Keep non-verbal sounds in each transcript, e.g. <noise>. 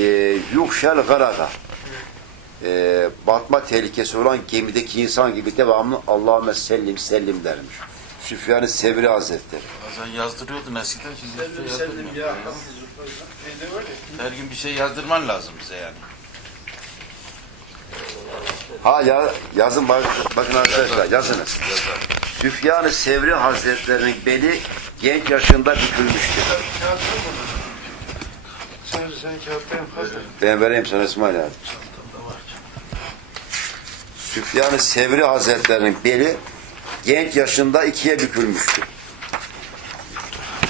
e, yukşel garada e, batma tehlikesi olan gemideki insan gibi devamlı Allahümme sellim sellim dermiş. Süfyan-ı Sevri Hazretleri. Bazen yazdırıyordun eskiden şimdi Sellim sellim ya? Her gün bir şey yazdırman lazım bize yani. Hala yazın bak, bakın arkadaşlar yazınız. Süfyan-ı Sevri Hazretlerinin beli genç yaşında bükülmüştür. Sen. Ben vereyim sana İsmail abi. Süfyan-ı Sevri Hazretlerinin beli genç yaşında ikiye bükülmüştü.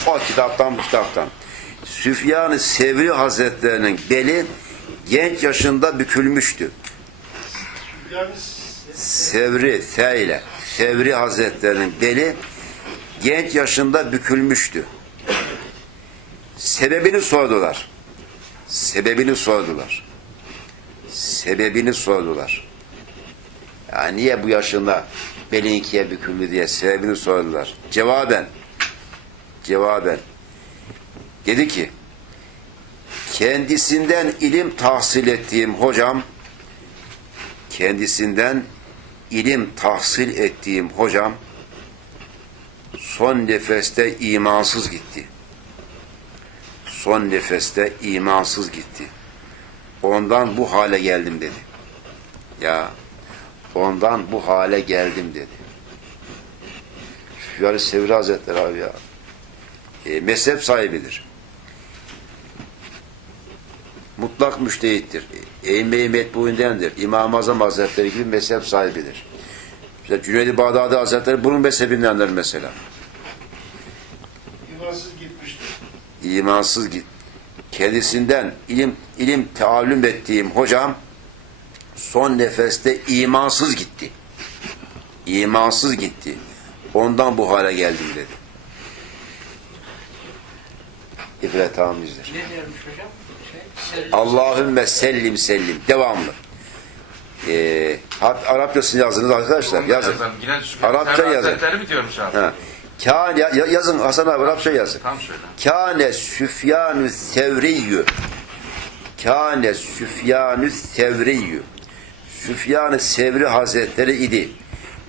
O kitaptan bu kitaptan. Süfyan-ı Sevri Hazretlerinin beli genç yaşında bükülmüştü. Sevri, F ile Sevri Hazretlerinin beli genç yaşında bükülmüştü. Sebebini sordular. Sebebini sordular. Sebebini sordular. Ya niye bu yaşında belin ikiye büküldü diye sebebini sordular. Cevaben cevaben dedi ki kendisinden ilim tahsil ettiğim hocam kendisinden ilim tahsil ettiğim hocam son nefeste imansız gitti. Son nefeste imansız gitti. Ondan bu hale geldim dedi. Ya ondan bu hale geldim dedi. Süfyan-ı Sevri Hazretleri abi ya. E, mezhep sahibidir. Mutlak müştehittir. Eğme-i metbuindendir. İmam-ı Azam Hazretleri gibi mezhep sahibidir. İşte Cüneyd-i Bağdadi Hazretleri bunun mezhebindendir mesela. imansız gitmişti. İmansız git. Kendisinden ilim ilim teallüm ettiğim hocam son nefeste imansız gitti. İmansız gitti. Ondan bu hale geldim dedi. İbret amizdir. Ne diyormuş hocam? Şey, Allahümme sellim sellim. Devamlı. Ee, Arapçasını yazınız arkadaşlar. Yazın. Arapça yazın. Mi diyormuş abi? Ha. Kâne, ya- yazın Hasan abi Arapça yazın. Tam söyle. Kâne Süfyanü Sevriyyü. Kâne Süfyanü Sevriyyü. Süfyan-ı Sevri Hazretleri idi.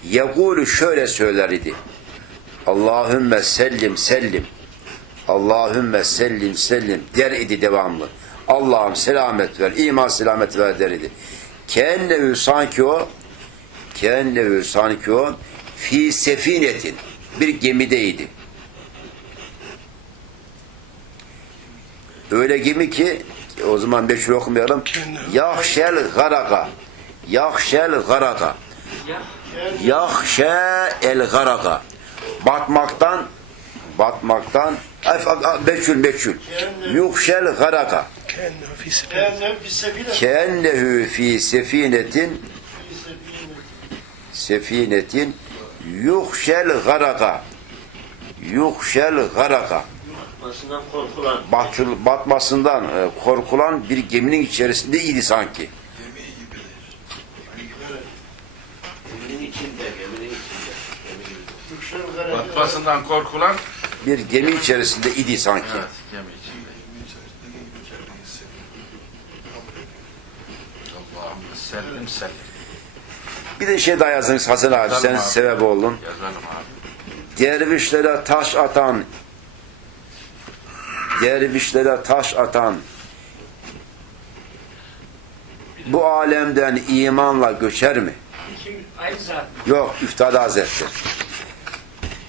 Yekûlü şöyle söyler idi. Allahümme sellim sellim. Allahümme sellim sellim der idi devamlı. Allah'ım selamet ver, iman selamet ver der idi. Kennehu sanki o kennehu sanki o fi sefinetin bir gemideydi. Öyle gemi ki o zaman meşhur okumayalım. Yahşel garaka. Yahşel garaka. ya, Yahşe el garaka. Batmaktan batmaktan meçhul meçhul. Yuhşel garaka. Kennehu fi sefinetin sefinetin yuhşel garaka. Yuhşel garaka. Basından korkulan. Batıl, batmasından e, korkulan bir geminin içerisindeydi sanki. Geminin içinde, geminin içinde. Geminin Yükşel garajı Batmasından korkulan Bir gemi içerisinde idi sanki. evet, gemi içinde. Allah'ım sellim sellim. Bir de şey daha yazınız Hasan abi sen abi. sebep oldun. Yazalım abi. dervişlere taş atan dervişlere taş atan bu alemden imanla göçer mi? Yok Üftad Hazretleri.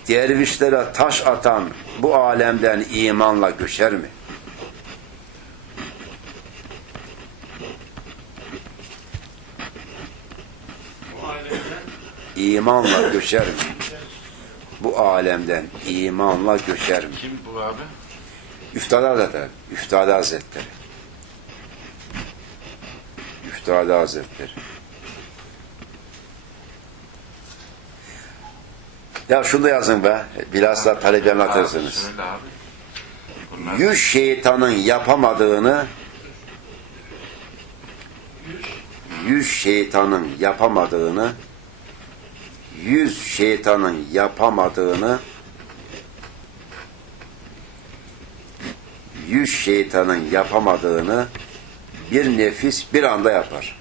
Dervişlere taş atan bu alemden imanla göçer mi? İmanla göçer mi? Bu alemden imanla göçer mi? Kim bu abi? Üftad Hazretleri. Üftad Hazretleri. Üftad Hazretleri. Ya şunu da yazın be. Bilhassa talebe Abi, anlatırsınız. Söyle abi. Bunlar Yüz şeytanın yapamadığını yüz şeytanın yapamadığını yüz şeytanın yapamadığını yüz şeytanın yapamadığını bir nefis bir anda yapar.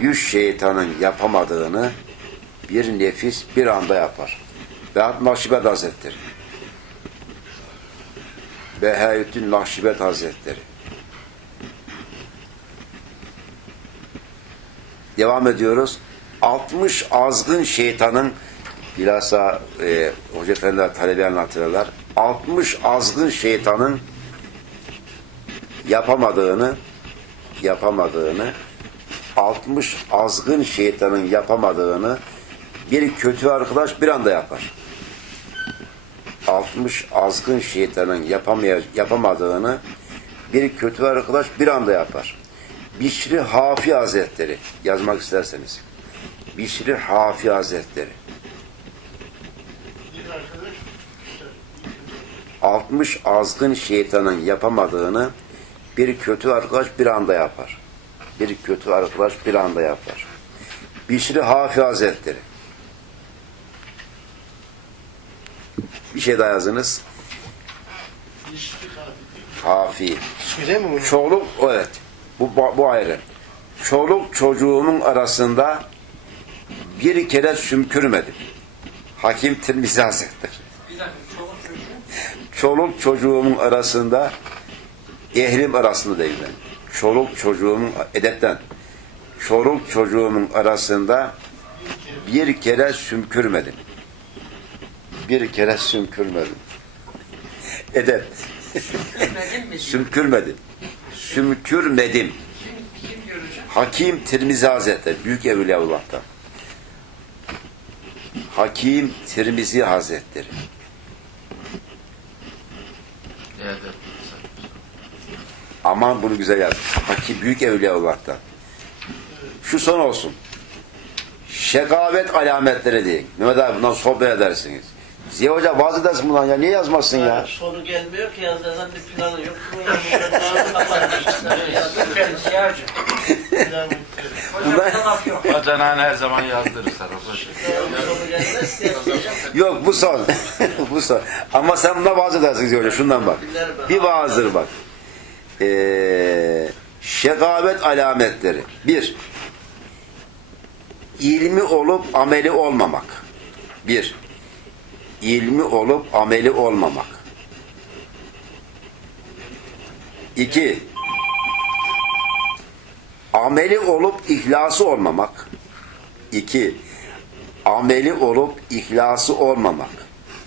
Yüz şeytanın yapamadığını bir nefis bir anda yapar. Behat Nakşibet Hazretleri. Behayüddin Nakşibet Hazretleri. Devam ediyoruz. 60 azgın şeytanın bilhassa e, Hoca Efendiler talebi anlatırlar. 60 azgın şeytanın yapamadığını yapamadığını 60 azgın şeytanın yapamadığını bir kötü arkadaş bir anda yapar. 60 azgın şeytanın yapamadığını bir kötü arkadaş bir anda yapar. Bişri Hafi Hazretleri yazmak isterseniz. Bişri Hafi Hazretleri. Bir arkadaş işte 60 azgın şeytanın yapamadığını bir kötü arkadaş bir anda yapar. Bir kötü arkadaş bir anda yapar. Bişri Hafi Hazretleri. Bir şey daha yazınız. Hafi. Söyleyeyim mi bunu? Çoluk, evet. Bu, bu, ayrı. Çoluk çocuğumun arasında bir kere sümkürmedim. Hakim Tirmizi Hazretleri. Çoluk çocuğu. Çoluk çocuğumun arasında ehlim arasında değil ben. Çoluk çocuğumun edepten. Çoluk çocuğumun arasında bir kere sümkürmedim. Bir kere sümkürmedim. Edep. Sümkürmedim. Sümkürmedim. Hakim Tirmizi Hazretleri, Büyük Evliyaullah'tan. Hakim Tirmizi Hazretleri. Aman bunu güzel yaz. Hakim Büyük Evliyaullah'tan. Şu son olsun. Şekavet alametleri deyin. Mehmet abi bundan sohbet edersiniz. Ziya Hoca vaaz edersin bundan ya. Niye yazmazsın ya? Soru gelmiyor ki yazdan bir planı yok. Programı <laughs> <laughs> kapanmış. <laughs> Ben. <laughs> Hocam. Bacanan her zaman yazdırır ki. Yok bu son. <laughs> bu son. Ama sen buna vaaz edersin Ziya Hoca. Şundan bak. Bir vaazdır bak. Ee, şekavet alametleri. Bir. İlmi olup ameli olmamak. Bir. İlmi olup ameli olmamak. İki. Ameli olup ihlası olmamak. İki. Ameli olup ihlası olmamak.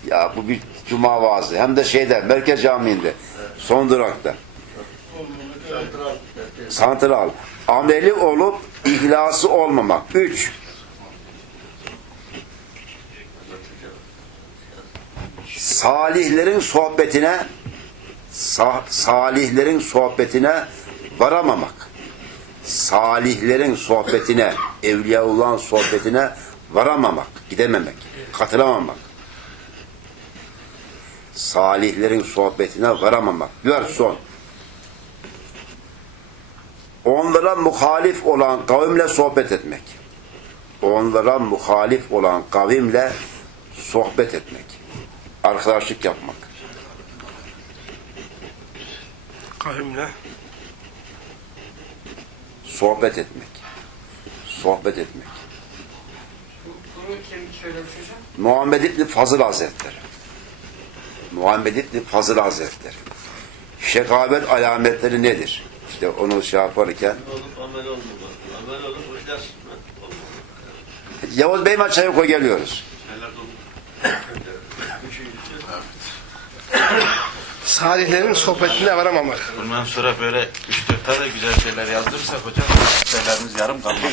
Ya bu bir cuma vaazı. Hem de şeyde, Merkez Camii'nde. Son durakta. Santral. Ameli olup ihlası olmamak. Üç. Salihlerin sohbetine sa- salihlerin sohbetine varamamak. Salihlerin sohbetine, evliyaullahın sohbetine varamamak, gidememek, katılamamak. Salihlerin sohbetine varamamak. Dört son onlara muhalif olan kavimle sohbet etmek. Onlara muhalif olan kavimle sohbet etmek. Arkadaşlık yapmak. Kavimle. Sohbet etmek. Sohbet etmek. Bu- Bunu kim söylemiş hocam? Muhammed İbni Fazıl Hazretleri. Muhammed İbni Fazıl Hazretleri. Şekabet alametleri nedir? İşte onu şey yaparken amel. Amel olup. Yavuz Bey maçaya koy geliyoruz. Salihlerin sohbetine varamamak. Bundan sonra böyle 3-4 tane güzel şeyler yazdırırsak hocam şeylerimiz yarım kalmaz. <laughs>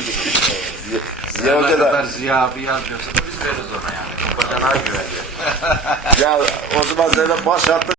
Ziya Hoca da kadar Ziya abi yazıyorsa da biz veririz ona yani. Bacanağa güveniyor. ya o zaman zaten başlattı.